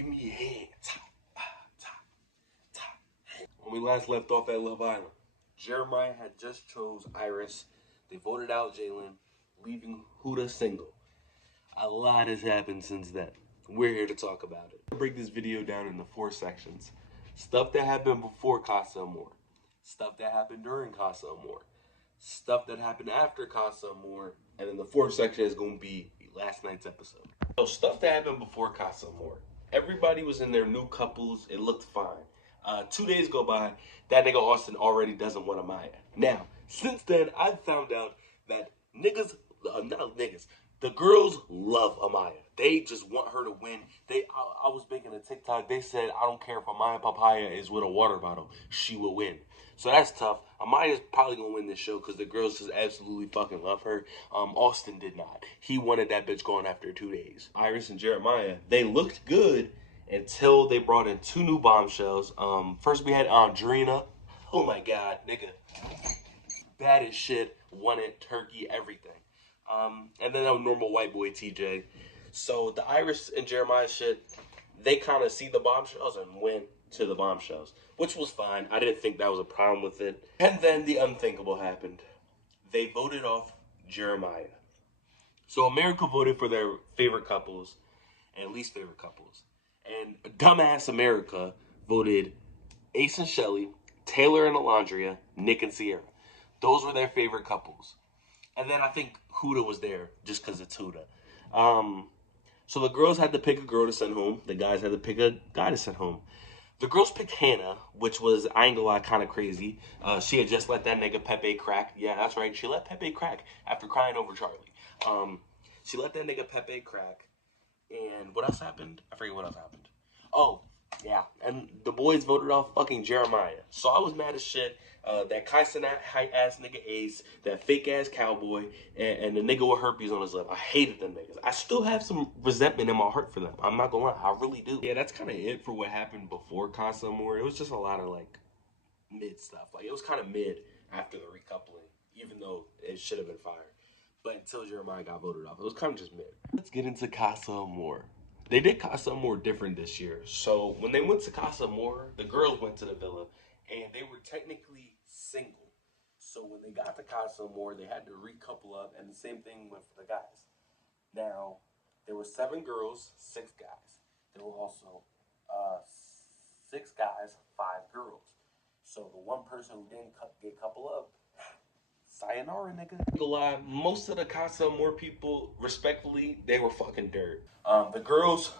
Give me your hand. Top, top, top. When we last left off at Love Island, Jeremiah had just chose Iris. They voted out Jalen, leaving Huda single. A lot has happened since then. We're here to talk about it. I'll break this video down into 4 sections. Stuff that happened before Casa Amor. Stuff that happened during Casa Amor. Stuff that happened after Casa Amor. And then the 4th section is going to be last night's episode. So stuff that happened before Casa Amor. Everybody was in their new couples. It looked fine. 2 days go by. That nigga Austin already doesn't want Amaya. Now, since then, I've found out that the girls love Amaya. They just want her to win. I was making a TikTok. They said, I don't care if Amaya Papaya is with a water bottle. She will win. So that's tough. Amaya's probably going to win this show because the girls just absolutely fucking love her. Austin did not. He wanted that bitch going after 2 days. Iris and Jeremiah, they looked good until they brought in 2 new bombshells. First we had Andrina. Oh my God, nigga. Bad as shit. Wanted turkey, everything. And then a normal white boy TJ. So the Iris and Jeremiah shit, they kind of see the bombshells and went to the bombshells, which was fine. I didn't think that was a problem with it. And then the unthinkable happened. They voted off Jeremiah. So America voted for their favorite couples and least favorite couples. And dumbass America voted Ace and Shelly, Taylor and Alondria, Nick and Sierra. Those were their favorite couples. And then I think Huda was there just because it's Huda. So the girls had to pick a girl to send home. The guys had to pick a guy to send home. The girls picked Hannah, which was, I ain't gonna lie, kind of crazy. She had just let that nigga Pepe crack. Yeah, that's right. She let Pepe crack after crying over Charlie. She let that nigga Pepe crack. And what else happened? I forget what else happened. Oh, yeah. And the boys voted off fucking Jeremiah. So I was mad as shit. That Kyson height ass nigga Ace, that fake ass cowboy, and the nigga with herpes on his lip. I hated them niggas. I still have some resentment in my heart for them. I'm not gonna lie, I really do. Yeah, that's kind of it for what happened before Casa Amor. It was just a lot of like mid stuff. Like it was kind of mid after the recoupling, even though it should have been fire. But until Jeremiah got voted off, it was kind of just mid. Let's get into Casa Amor. They did Casa Amor different this year. So when they went to Casa Amor, the girls went to the villa, and they were technically single. So when they got to Casa Amor, they had to recouple up, and the same thing went for the guys. Now, there were 7 girls, 6 guys. There were also 6 guys, 5 girls. So the one person who didn't get coupled up, sayonara, nigga. Lie, most of the Casa Amor people, respectfully, they were fucking dirt. The girls,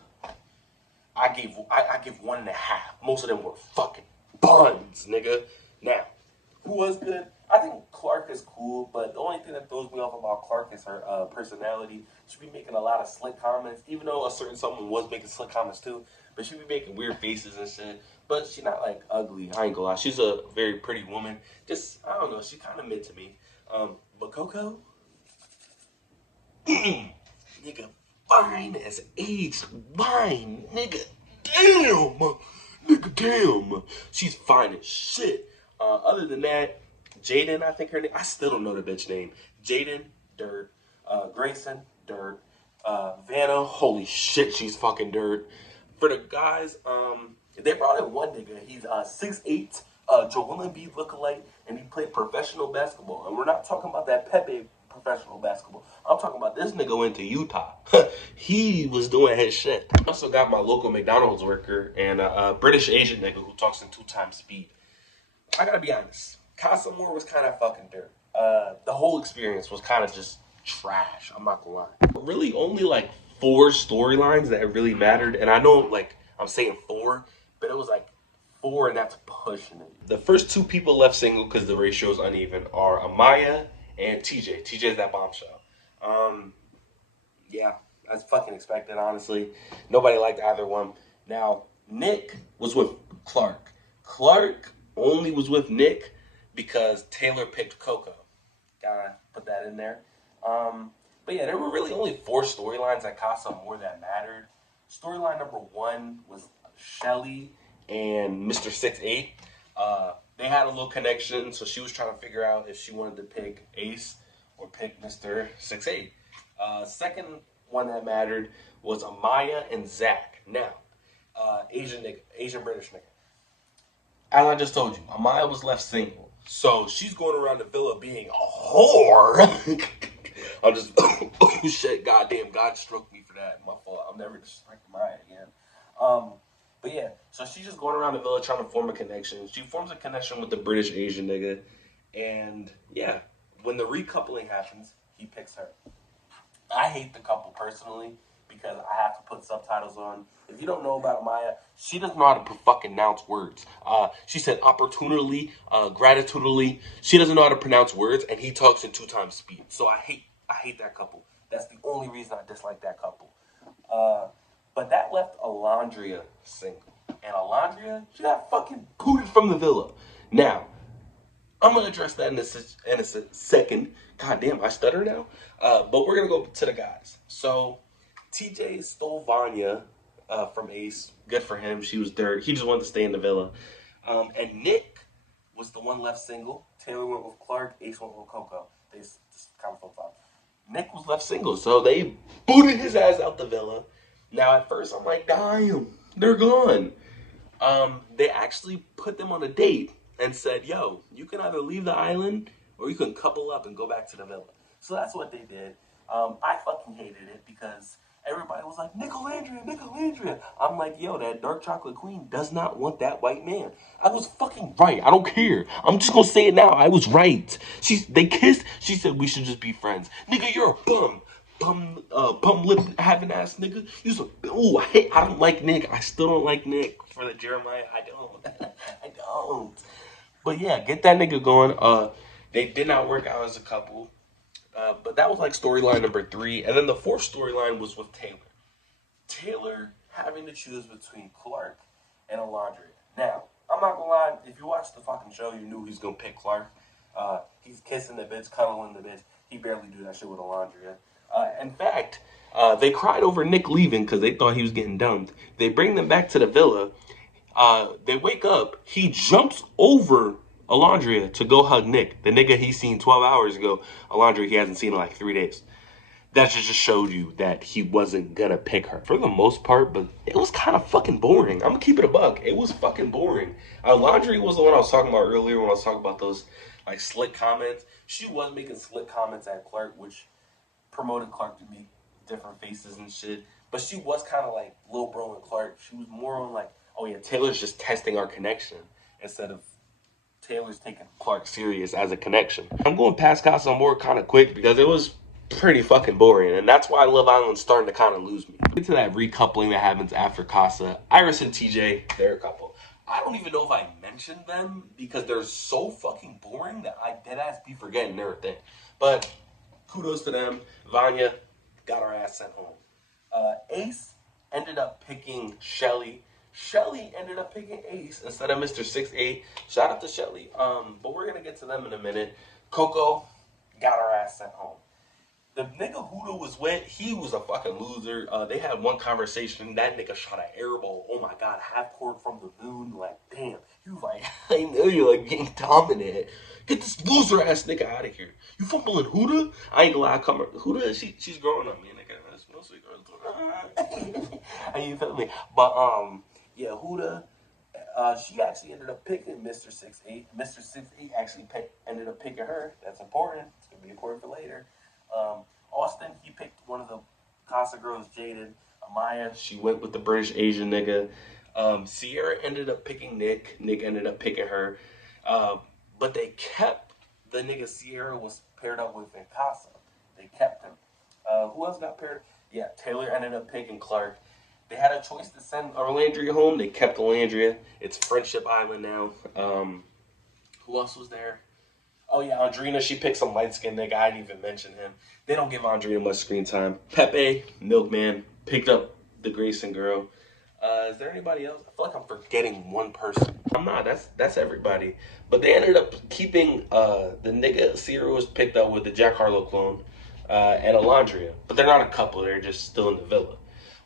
I give 1.5. Most of them were fucking buns, nigga. Now, who was good? I think Clark is cool, but the only thing that throws me off about Clark is her personality. She be making a lot of slick comments, even though a certain someone was making slick comments too. But she be making weird faces and shit. But she not like ugly. I ain't gonna lie. She's a very pretty woman. Just I don't know. She kind of mid to me. But Coco, nigga, fine as aged wine, nigga. Damn. She's fine as shit. Other than that, Jaden, I think her name. I still don't know the bitch name. Jaden, dirt. Grayson, dirt. Vanna, holy shit, she's fucking dirt. For the guys, they brought in one nigga. He's 6'8", Joel Embiid lookalike, and he played professional basketball. And we're not talking about that Pepe professional basketball. I'm talking about this nigga went to Utah. He was doing his shit. I also got my local McDonald's worker and a British Asian nigga who talks in 2 times speed. I gotta be honest, Casa Amor was kind of fucking dirt. The whole experience was kind of just trash. I'm not gonna lie. Really, only like 4 storylines that really mattered, and I know like I'm saying 4, but it was like 4, and that's pushing it. The first 2 people left single because the ratio is uneven are Amaya and TJ. TJ's that bombshell. Yeah, that's fucking expected, honestly. Nobody liked either one. Now, Nick was with Clark. Clark only was with Nick because Taylor picked Coco. Gotta put that in there. But yeah, there were really only 4 storylines at Casa Amor that mattered. Storyline number 1 was Shelly and Mr. 6'8". They had a little connection, so she was trying to figure out if she wanted to pick Ace or pick Mr. 6'8". Second one that mattered was Amaya and Zach. Now, Asian British nigga. As I just told you, Amaya was left single. So she's going around the villa being a whore. I'm just, oh shit, goddamn, God struck me for that. My fault. I'll never disrespect Amaya again. But yeah, so she's just going around the villa trying to form a connection. She forms a connection with the British Asian nigga. And yeah, when the recoupling happens, he picks her. I hate the couple personally because I have to put subtitles on. If you don't know about Amaya, she doesn't know how to fucking pronounce words. She said opportunely, gratitudely. She doesn't know how to pronounce words, and he talks in 2 times speed. So I hate that couple. That's the only reason I dislike that couple. But that left Alondria single, and Alondria, she got fucking booted from the villa. Now, I'm gonna address that in a second. God damn, I stutter now. But we're gonna go to the guys. So TJ stole Vanya from Ace. Good for him. She was dirt. He just wanted to stay in the villa. And Nick was the one left single. Taylor went with Clark. Ace went with Coco. They just kind of flip-flopped. Nick was left single, so they booted his ass out the villa. Now at first I'm like, damn, they're gone. They actually put them on a date and said, yo, you can either leave the island or you can couple up and go back to the villa. So that's what they did. I fucking hated it because everybody was like, Nicolandria. I'm like, yo, that dark chocolate queen does not want that white man. I was fucking right. I don't care. I'm just gonna say it now. I was right. They kissed. She said we should just be friends. Nigga, you're a bum. Bum lip having ass nigga. I don't like Nick. I still don't like Nick for the Jeremiah. I don't. I don't. But yeah, get that nigga going. They did not work out as a couple. But that was like storyline number 3. And then the 4th storyline was with Taylor. Taylor having to choose between Clark and Alondria. Now, I'm not gonna lie, if you watched the fucking show, you knew he's gonna pick Clark. He's kissing the bitch, cuddling the bitch. He barely do that shit with Alondria. In fact, they cried over Nick leaving because they thought he was getting dumped. They bring them back to the villa. They wake up. He jumps over Alondria to go hug Nick, the nigga he seen 12 hours ago. Alondria he hasn't seen in like 3 days. That just showed you that he wasn't gonna pick her for the most part, but it was kind of fucking boring. I'm gonna keep it a buck. It was fucking boring. Alondria was the one I was talking about earlier when I was talking about those like slick comments. She was making slick comments at Clark, which promoted Clark to make different faces and shit. But she was kind of like Lil Bro and Clark. She was more on like, oh yeah, Taylor's just testing our connection instead of Taylor's taking Clark serious as a connection. I'm going past Casa Amor kind of quick because it was pretty fucking boring, and that's why Love Island's starting to kind of lose me. Get to that recoupling that happens after Casa. Iris and TJ, they're a couple. I don't even know if I mentioned them because they're so fucking boring that I deadass be forgetting their thing. But kudos to them. Vanya got her ass sent home. Ace ended up picking Shelly. Shelly ended up picking Ace instead of Mr. 6'8". Shout out to Shelly. But we're gonna get to them in a minute. Coco got her ass sent home. The nigga Huda was with, he was a fucking loser. They had one conversation. That nigga shot an airball. Oh my god, half court from the moon. Like, damn. He was like, I know you're like getting dominant. Get this loser ass nigga out of here. You fumbling Huda? I ain't gonna lie, Huda, she's growing on me, nigga. That's mostly girls. You feel me? But yeah, Huda, she actually ended up picking Mr. 6'8". Mr. 6'8" actually ended up picking her. That's important. It's gonna be important for later. Austin, he picked one of the Casa girls, Jaden. Amaya, she went with the British Asian nigga. Sierra ended up picking Nick. Nick ended up picking her. But they kept the nigga Sierra was paired up with in Casa. They kept him. Who else got paired? Yeah, Taylor ended up picking Clark. They had a choice to send Orlandria home. They kept Orlandria. It's Friendship Island now. Who else was there? Oh yeah, Andrina, she picked some light-skinned nigga. I didn't even mention him. They don't give Andrina much screen time. Pepe, Milkman, picked up the Grayson girl. Is there anybody else? I feel like I'm forgetting one person. I'm not. That's everybody. But they ended up keeping the nigga Sierra was picked up with the Jack Harlow clone and Alondria. But they're not a couple. They're just still in the villa.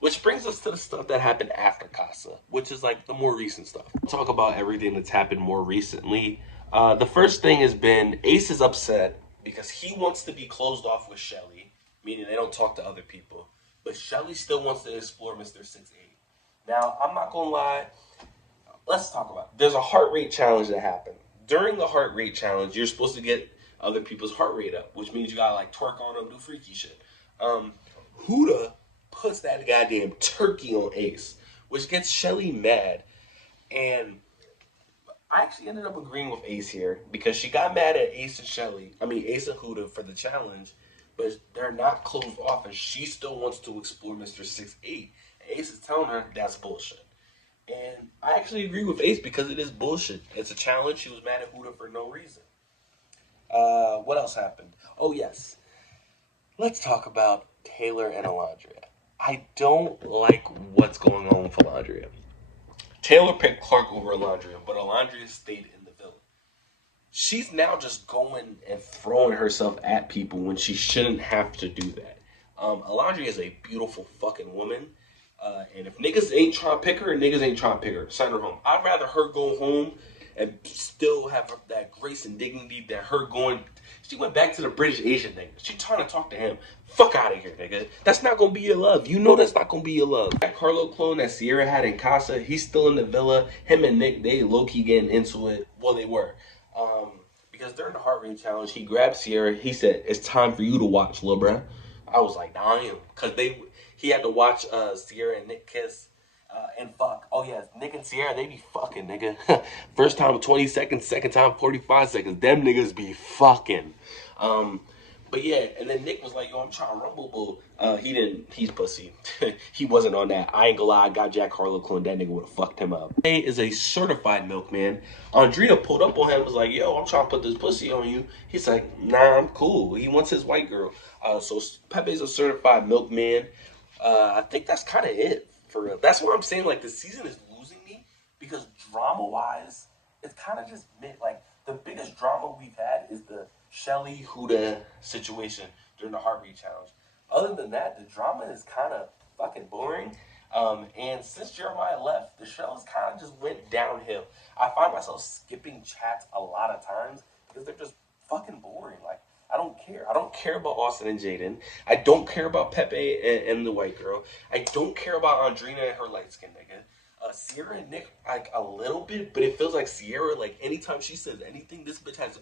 Which brings us to the stuff that happened after Casa, which is like the more recent stuff. We'll talk about everything that's happened more recently. The first thing has been Ace is upset because he wants to be closed off with Shelly, meaning they don't talk to other people. But Shelly still wants to explore Mr. 6'8". Now, I'm not gonna lie. Let's talk about it. There's a heart rate challenge that happened. During the heart rate challenge, you're supposed to get other people's heart rate up, which means you gotta like twerk on them, do freaky shit. Um, Huda puts that goddamn turkey on Ace, which gets Shelly mad. And I actually ended up agreeing with Ace here because she got mad at Ace and Shelly. I mean Ace and Huda for the challenge, but they're not closed off, and she still wants to explore Mr. 6'8". Ace is telling her that's bullshit. And I actually agree with Ace because it is bullshit. It's a challenge. She was mad at Huda for no reason. What else happened? Oh yes, let's talk about Taylor and Alondria. I don't like what's going on with Alondria. Taylor picked Clark over Alondria, but Alondria stayed in the villa. She's now just going and throwing herself at people when she shouldn't have to do that. Alondria is a beautiful fucking woman. And if niggas ain't trying to pick her, niggas ain't trying to pick her. Send her home. I'd rather her go home and still have that grace and dignity that her going. She went back to the British Asian nigga. She trying to talk to him. Fuck out of here, nigga. That's not gonna be your love. You know that's not gonna be your love. That Carlo clone that Sierra had in Casa, he's still in the villa. Him and Nick, they low key getting into it. Well, they were. Because during the heart rate challenge, he grabbed Sierra. He said, "It's time for you to watch, lil' bruh." I was like, "Nah, I am," because he had to watch Sierra and Nick kiss and fuck. Oh yeah, Nick and Sierra, they be fucking, nigga. First time 20 seconds, second time 45 seconds. Them niggas be fucking. But yeah, and then Nick was like, "Yo, I'm trying to rumble, bull." He didn't. He's pussy. He wasn't on that. I ain't gonna lie. I got Jack Harlow clone. That nigga would have fucked him up. He is a certified milkman. Andrina pulled up on him. Was like, "Yo, I'm trying to put this pussy on you." He's like, "Nah, I'm cool." He wants his white girl. So Pepe's a certified milkman. I think that's kind of it for real. That's what I'm saying. Like the season is losing me because drama wise, it's kind of just mid. Like the biggest drama we've had is the Shelly Huda situation during the Heartbeat Challenge. Other than that, the drama is kind of fucking boring. And since Jeremiah left, the show's kind of just went downhill. I find myself skipping chats a lot of times because they're just fucking boring. Like I don't care. I don't care about Austin and Jaden. I don't care about Pepe and the white girl. I don't care about Andrina and her light skin nigga. Sierra and Nick, like a little bit, but it feels like Sierra, like anytime she says anything, this bitch has,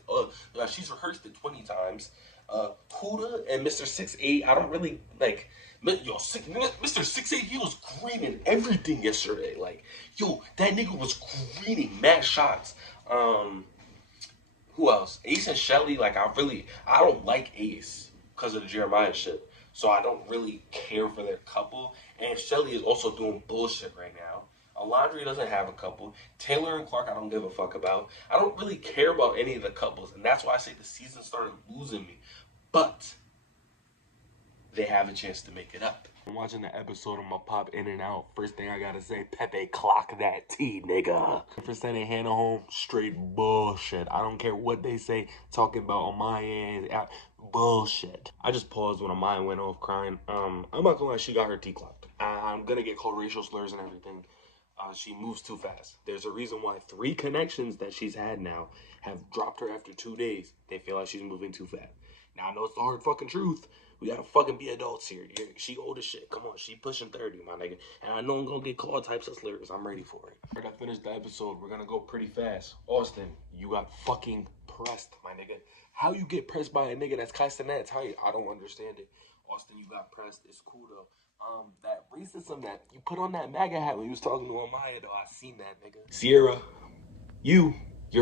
she's rehearsed it 20 times. Huda and Mr. 6'8", I don't really, like, yo, Mr. 6'8", he was greening everything yesterday. Like, yo, that nigga was greening mad shots. Who else? Ace and Shelly, like, I don't like Ace because of the Jeremiah shit. So I don't really care for their couple. And Shelly is also doing bullshit right now. Alondria doesn't have a couple. Taylor and Clark, I don't give a fuck about. I don't really care about any of the couples, and that's why I say the season started losing me. But they have a chance to make it up. I'm watching the episode, I'm gonna pop in and out. First thing I gotta say, Pepe, clock that T, nigga. For sending Hannah home, straight bullshit. I don't care what they say, talking about on my end, bullshit. I just paused when Amaya went off crying. I'm not gonna lie, she got her T clocked. I'm gonna get called racial slurs and everything. She moves too fast. There's a reason why 3 connections that she's had now have dropped her after 2 days. They feel like she's moving too fast. Now, I know it's the hard fucking truth. We gotta fucking be adults here. She old as shit. Come on, she pushing 30, my nigga. And I know I'm gonna get called types of slurs. I'm ready for it. Right, I finished the episode. We're gonna go pretty fast. Austin, you got fucking pressed, my nigga. How you get pressed by a nigga that's Castanets height? I don't understand it. Austin, you got pressed. It's cool though. That racism that you put on that MAGA hat when you was talking to Amaya though, I seen that nigga. Sierra, you're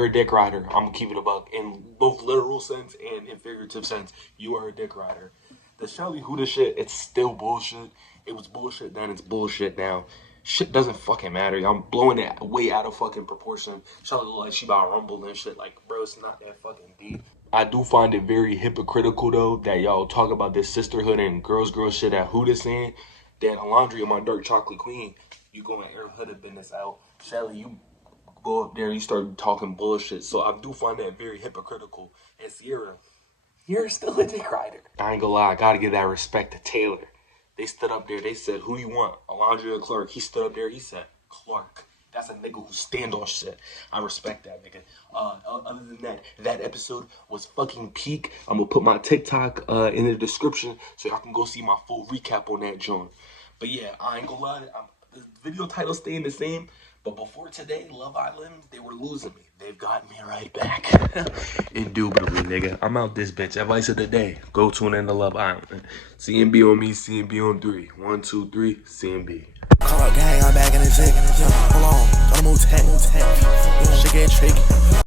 a dick rider. I'm gonna keep it a buck in both literal sense and in figurative sense. You are a dick rider. The Shelly Huda shit, it's still bullshit. It was bullshit then, it's bullshit now. Shit doesn't fucking matter. I'm blowing it way out of fucking proportion. Shelly look like she about to rumble and shit. Like, bro, it's not that fucking deep. I do find it very hypocritical though that y'all talk about this sisterhood and girls shit that Huda saying. That Alondria, my dark chocolate queen, you go and air Huda business out. Shelly, you go up there, you start talking bullshit. So I do find that very hypocritical. And Sierra, you're still a dick rider. I ain't gonna lie, I gotta give that respect to Taylor. They stood up there, they said, "Who do you want? Alondria or Clark?" He stood up there, he said, "Clark." That's a nigga who stand on shit. I respect that nigga. Other than that, that episode was fucking peak. I'm gonna put my TikTok in the description so y'all can go see my full recap on that joint. But yeah, I ain't gonna lie, The video title staying the same. But before today, Love Island, they were losing me. They've got me right back. Indubitably, nigga. I'm out this bitch. Advice of the day. Go tune in to Love Island. CNB on me, CNB on 3. 1, 2, 3, CNB. Call up gang, I'm back in the jig. Hold on, don't move tech. Shit get tricky.